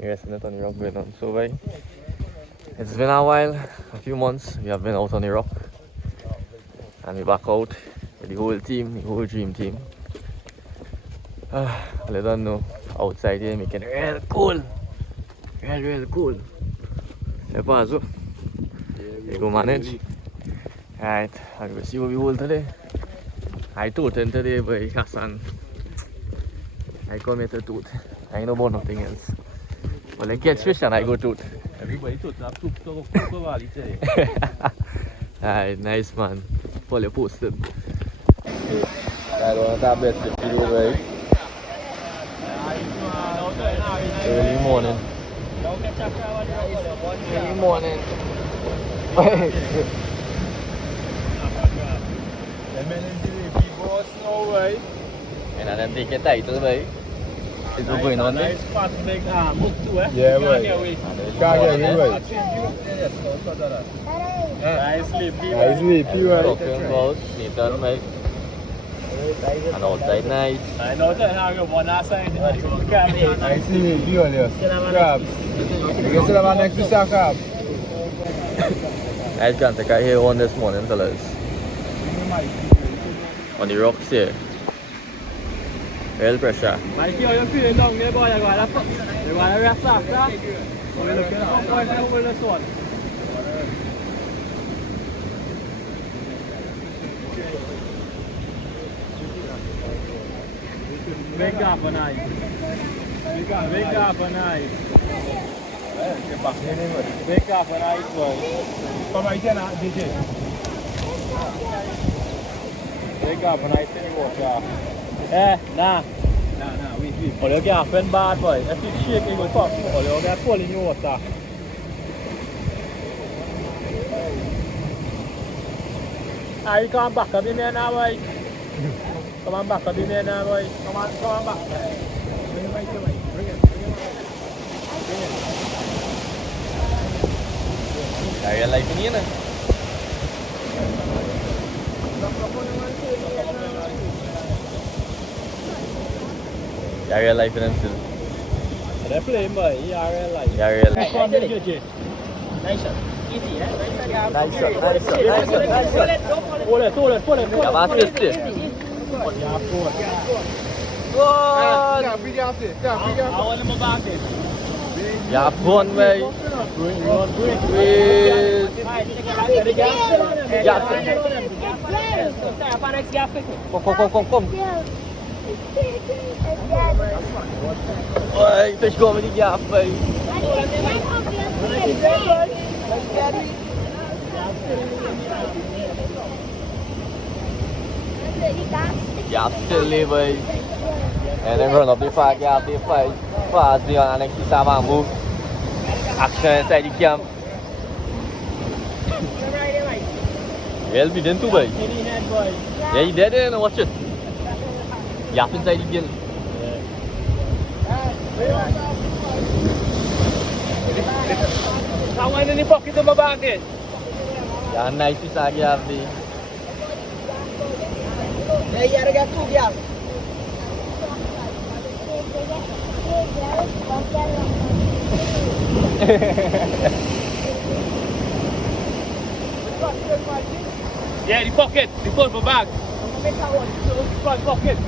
Yes, net on the rock going on. So, boy, it's been a while, a few months. We have been out on the rock, and we're back out with the whole team, the whole dream team. I don't know. Outside here, making it real cool. Real cool. Le paso. You go manage. Alright, I'm going to see what we hold today. I told him today, but Hassan, I come here to toot. I know about nothing else. Well, I catch fish and I go toot. Everybody toot that toot to valley today. Alright, nice man. Pull your posted. I don't have best to do, right? Early morning. Early morning. Wait. And then take a title, right? Is it going on there? Nice fat big hook too, eh? Yeah, right. Can't get away, right? Nice sleepy, Nice sleepy, right? Talking about Nathan, right? And outside nice. I know that I have one outside. Nice sleepy, earlier. Crabs. You can sit next to some crabs. I can't take a hair on this morning, fellas. On the rocks here. Real pressure. Mike, how you feeling down there, boy? You got to rest after? We're looking up over this one. Big up a knife. Big up a knife. Big up a knife, boy. Come right here now, DJ. Big up a knife in the water. Nah, wait. Oh, you can't happen bad, boy. If you shake, it will pop. Oh, you get full in your water. You can't back up in there now, boy. Come on back up in there now, boy. Come on back. Bring it. Are you like me, na? Yeah, real life in them still. They're playing, boy. Yeah, real life. Yeah, real life. Nice shot. Easy, eh? Nice shot. Pull it. You have assist it. Good. I want him back in. You have one way. Come. Oi, fish go with the gap, boy. Gap still live, boy. And then run up the far gap, they fight fast beyond and then keep some move. Action inside the camp. Well, we didn't too, boy. Yeah, you did it, watch it. Yap inside the gill. I went in the pocket of my bag there. Yeah, nice piece of gap there. Yeah, you gotta get two gap. Yeah, the pocket, the purple bag. Front pocket.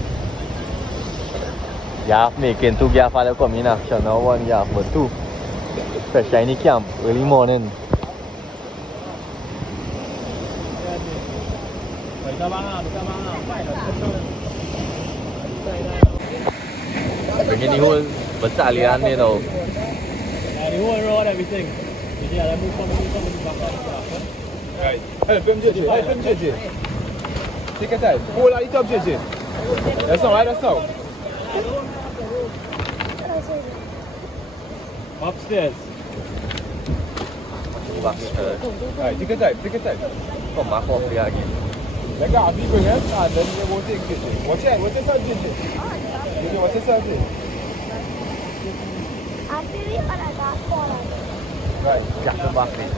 Gap making two gap are come in action now, one gap but two. Fresh in the camp early morning. Bringing the whole battalion, you know. Yeah, the whole road, everything. Yeah, let me come back up. Right. Help him, JJ. Take your time. Hold on it up, JJ. That's now, that's now. Upstairs. Alright, take your time. Come back off here again. Let go, bring it, and then you go take JJ. Watch it, what's this on JJ? What's this on JJ? Right. Jack the back in.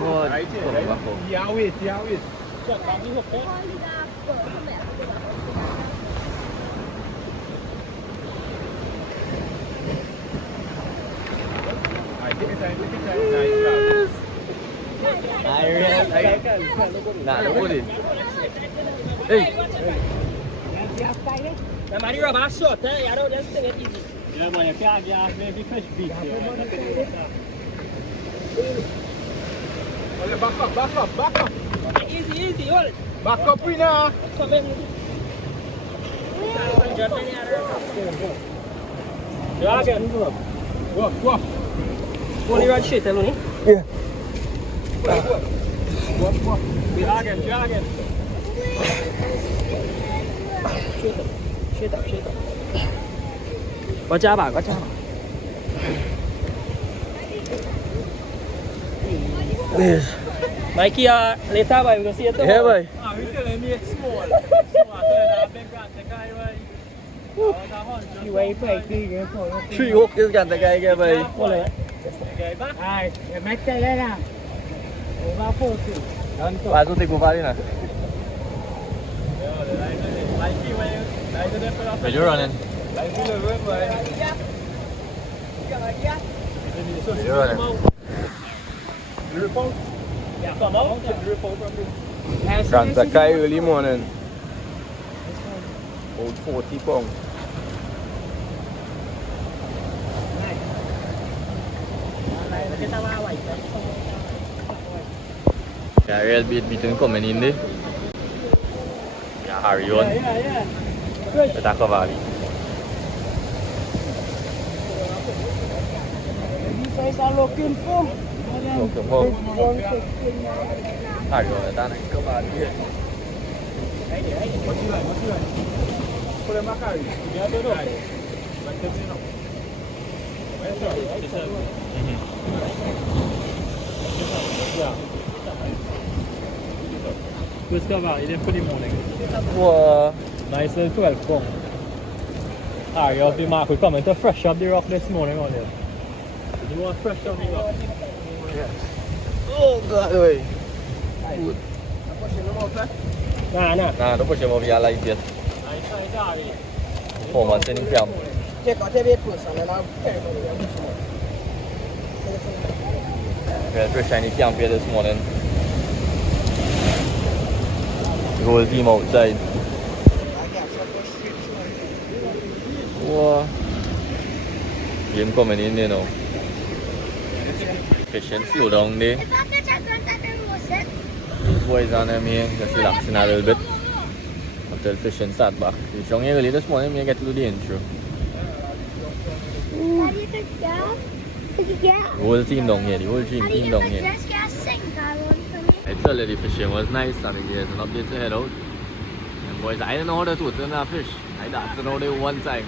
Right here, right? Yeah, wait. Check, I'm in the pit. Nah, look at it. Hey. Yeah, boy, you can't get maybe fish beat here. Back up. Easy, hold it. Back up, Rina. Come in. Dragon. Go. Only run shit, tell me. Go. Dragon. Shit up. Watch out. Yes. Mikey, later, boy, we're gonna see it tomorrow. Yeah, boy. We telling me it's small. You ain't play big, 3 hook isกันแต่ไกลแกไป Hold it. Ai, mete lá. Over 40. ปลาสุติกูปลาดินะ Where you running? Where you running? Can Sakai early morning. Old 40 pounds. Yeah, real beat between coming in there. Yeah, hurry on. Kita kembali. These guys are looking for. Hurry on, kita nak kembali. Put them back out. Good stuff out, you didn't put him on it. Wow. Nice little 12 pound. Harry, I'll be Mark, we're coming to fresh up the rock this morning on here. You want fresh up the rock? Oh God, oi. Nah. Nah, tu pasal mau biar lagi dia. Nice, Harry. Performance ni piam. Take out every person and I'll carry it. Very shiny piam here this morning. The whole team outside. Wow. Game coming in, you know. Fishing slow down there. These boys on them here just relaxing a little bit until fishing start back. It's strong early this morning, we get to do the intro. The whole team down here, the whole team down here. I tell you the fishing was nice and there's an update to head out. And boys, I didn't know how to do that fish. I had to know they one time.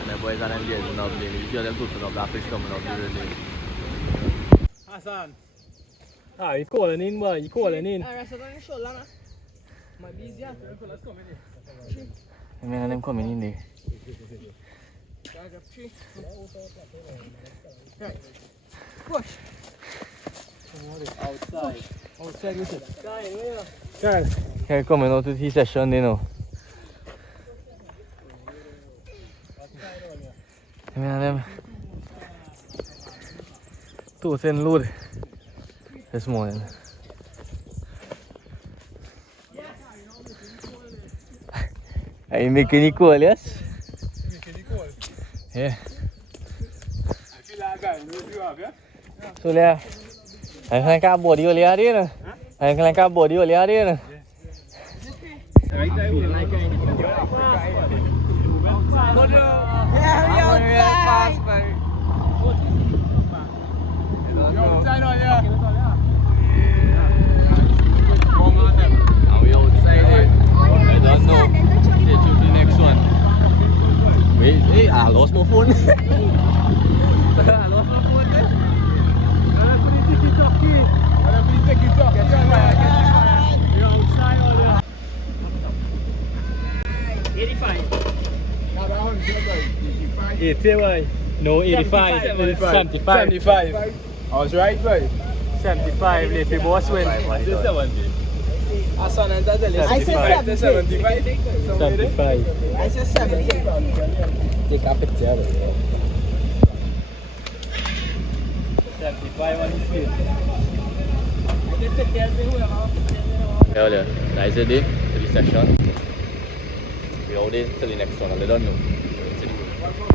And the boys are engaging up there. You see them putting up that fish coming up the day. Hassan. Ah, you calling in, boy. You calling in. Alright, so don't show Lana. My busy. I mean, them coming in there. Right. Push. Outside with it. Guys. They're coming out to the session, you know. I mean, them 2 thin load this morning. Are you making equal, yes? Yeah. So, yeah. Anh khai ca bùa đi ở lia đi nè. Anh khai ca bùa đi ở lia đi nè. Wait, I lost my phone. No, 85. 75. 75. I was right, boy. 75 late the boss win. I say 70. I saw an tell I say 70. 75. 75. I say 70. Take a picture of it. 75 on the field. Yeah, yeah. Nice day. 3 sessions. We out there till the next one. I don't know.